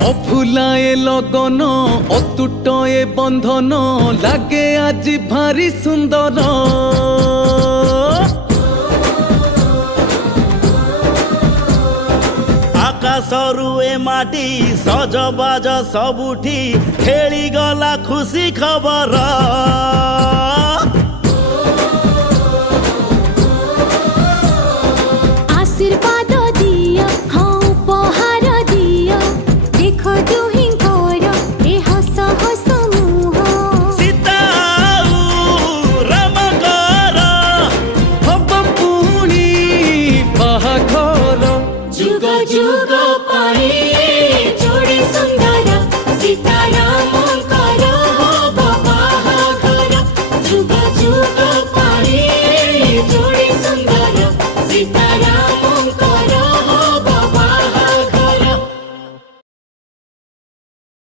অফুলায়ে লগন অতুটয়ে বন্ধন লাগে আজি ভারি সুন্দর। আকাশরু এ মাটি সজবাজ সবুঠি খেলি গলা খুশি খবর।